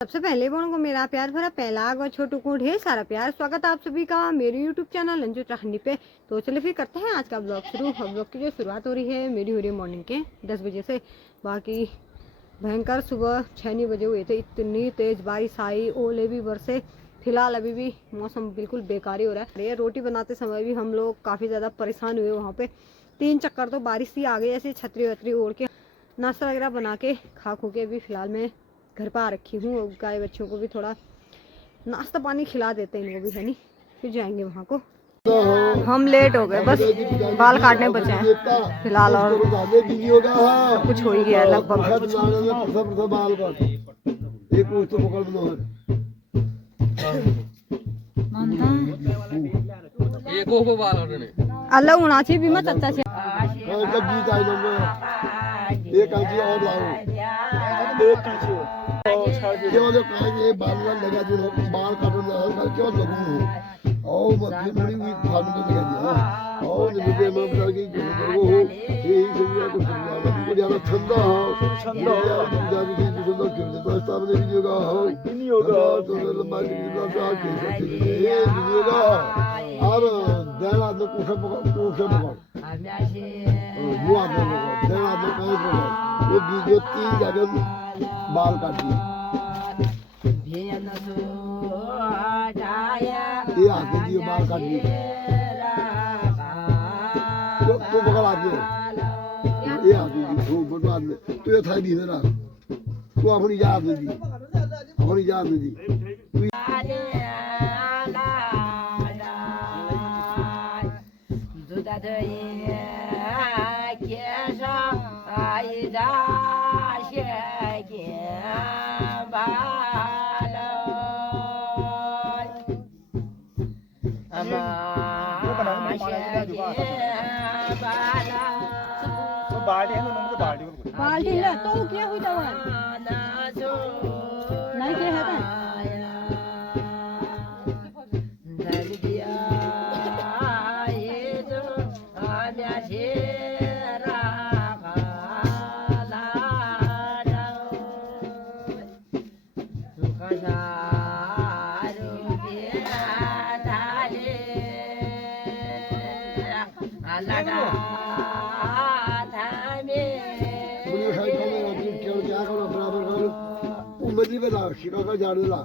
सबसे पहले बोलों को मेरा प्यार भरा पहलाग और छोटू को ढेर सारा प्यार। स्वागत है आप सभी का मेरे YouTube चैनल अंजू उत्तराखंडी पे। तो चलिए फिर करते हैं आज का ब्लॉग शुरू। ब्लॉग की जो शुरुआत हो रही है मेरी हो रही है मॉर्निंग के 10 बजे से। बाकी भयंकर सुबह 6-9 बजे हुए थे, इतनी तेज़ बारिश आई, ओले भी बरसे। फिलहाल अभी भी मौसम बिल्कुल बेकार ही हो रहा है। रोटी बनाते समय भी हम लोग काफ़ी ज़्यादा परेशान हुए। वहाँ पे 3 चक्कर तो बारिश ही आ गई, ऐसे छतरी वतरी ओढ़ के नाश्ता वगैरह बना के खा खू के अभी फ़िलहाल मैं घर पर आ रखी हूँ। गाय बच्चों को भी थोड़ा नाश्ता पानी खिला देते हैं इनको भी, है नहीं, फिर जाएंगे वहाँ को। हम लेट हो गए, बस बाल काटने बचे हैं फिलहाल और सब कुछ हो ही गया है लगभग। अल्लाह होना चाहिए भी मत अच्छा से क्यों जो कहेंगे बाल लगा जो बाल काटने हल्का क्यों लगूं और मतलब बड़ी हुई फार्म को दिखा दिया और निबे में बता के वो हो ये सब को समझा को ज्यादा ठंडा हो पूजा भी की जो लोग क्यों तो सामने वीडियो का हो नहीं होगा तो लंबा वीडियो का के ये वीडियो का और देना तो कुछ पकड़ वो आदमी को देना तो कहीं पकड़ वो वीडियो 3 जगह बाल काट दिए। ये आते दिए बाल काट दिए तो पकड़ आते ये आते दिए बर्बाद में तो ये था दी मेरा तो अपनी याद नहीं दी अपनी याद नहीं दी बाल्टी ले तो क्या हुई था नहीं क्या है शिका का झाड़ ला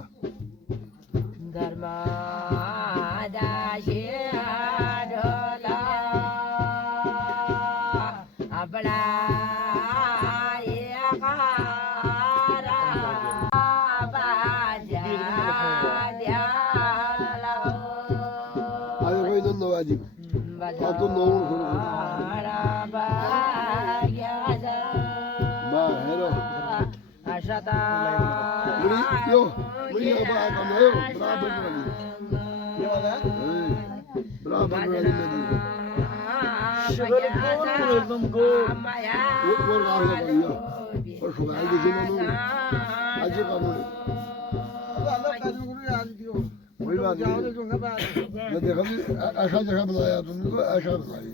ऐसा जगह बनाया तुमने तो ऐसा बनाई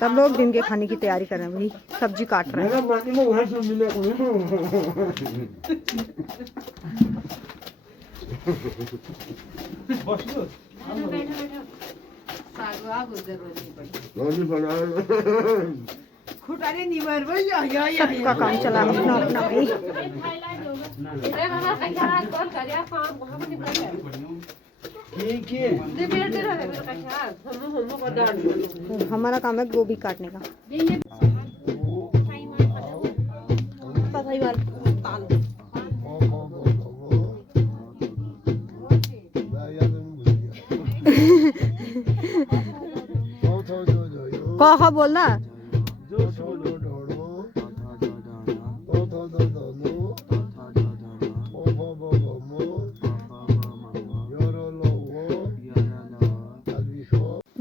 सब लोग दिन के खाने की तैयारी कर रहे हैं। वही सब्जी काट रहे हैं। सबका काम चला अपना अपना भाई। हमारा काम है गोभी काटने का। कहा बोलना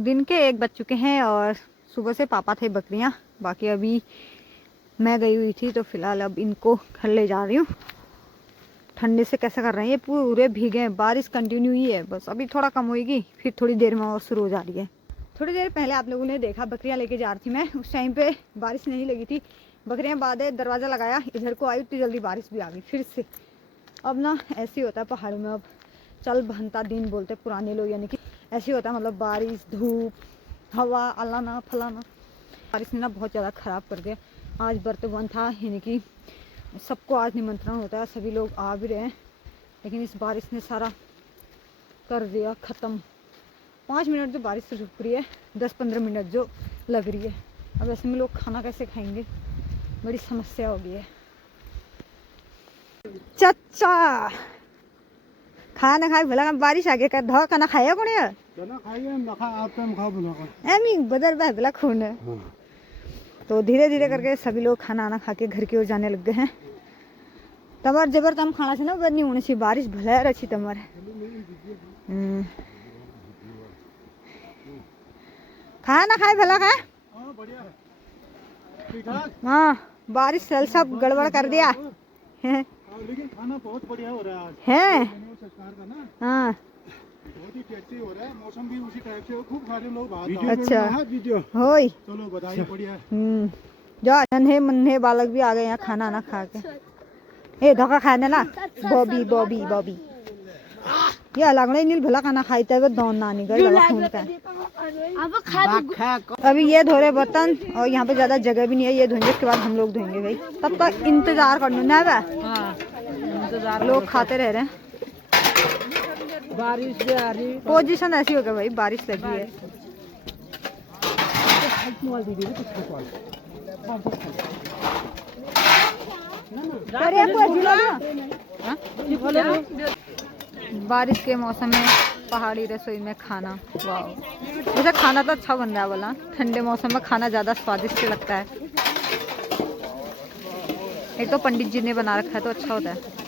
दिन के 1 बज चुके हैं और सुबह से पापा थे बकरियां। बाकी अभी मैं गई हुई थी, तो फिलहाल अब इनको घर ले जा रही हूँ। ठंडे से कैसा कर रहे हैं, ये पूरे भीगे हैं, बारिश कंटिन्यू ही है। बस अभी थोड़ा कम होगी, फिर थोड़ी देर में और शुरू हो जा रही है। थोड़ी देर पहले आप लोगों ने देखा बकरियां लेके जा रही थी मैं, उस टाइम पे बारिश नहीं लगी थी। बकरियां बांधे, दरवाज़ा लगाया, इधर को आई, उतनी जल्दी बारिश भी आ गई फिर से। अब ना ऐसे ही होता है पहाड़ों में, अब चल बहनता दिन बोलते पुराने लोग, यानी कि ऐसे होता है, मतलब बारिश, धूप, हवा, अलाना फलाना। बारिश ने ना बहुत ज़्यादा ख़राब कर दिया। आज व्रत बंद था, यानी कि सबको आज निमंत्रण होता है, सभी लोग आ भी रहे हैं, लेकिन इस बारिश ने सारा कर दिया ख़त्म। 5 मिनट जो बारिश से रुक रही है, 10-15 मिनट जो लग रही है। अब ऐसे में लोग खाना कैसे खाएंगे, बड़ी समस्या हो गई है। चाचा खाना खाए भला, बारिश आ गया ध खाना खाया कौन है? एमी बदर बह भला खून है। तो धीरे धीरे करके सभी लोग खाना आना खा के घर की ओर जाने लग गए हैं। तमर जबर तम खाना से ना उधर नहीं होने से बारिश भला है अच्छी तमर। खाना खाए भला खाए। हाँ बारिश सल सब गड़बड़ कर दिया है, लेकिन खाना बहुत बढ़िया हो रहा है आज है। सरकार का ना, हाँ बहुत ही टेस्टी हो रहा है, मौसम भी उसी टाइप से, खूब सारे लोग बाहर। अच्छा वीडियो होई, चलो बधाई, बढ़िया। जो नन्हे मुन्ने बालक भी आ गए यहाँ खाना ना खा के। ए धोखा खाने ना, बॉबी बॉबी बॉबी ये अलग नहीं भला खाना खाते हुए दौन नानी गए खून का। अभी ये धो रहे बर्तन, और यहाँ पे ज्यादा जगह भी नहीं है, ये धोएंगे उसके बाद हम लोग धोएंगे भाई। तब तक इंतजार कर लो ना, लोग खाते रह रहे हैं। बारिश भी आ रही, पोजीशन ऐसी हो गई भाई, बारिश लगी है। बारिश के मौसम में पहाड़ी रसोई में खाना, वाह। वैसे खाना तो अच्छा बन रहा है बोला, ठंडे मौसम में खाना ज़्यादा स्वादिष्ट लगता है। एक तो पंडित जी ने बना रखा है तो अच्छा होता है।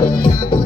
है।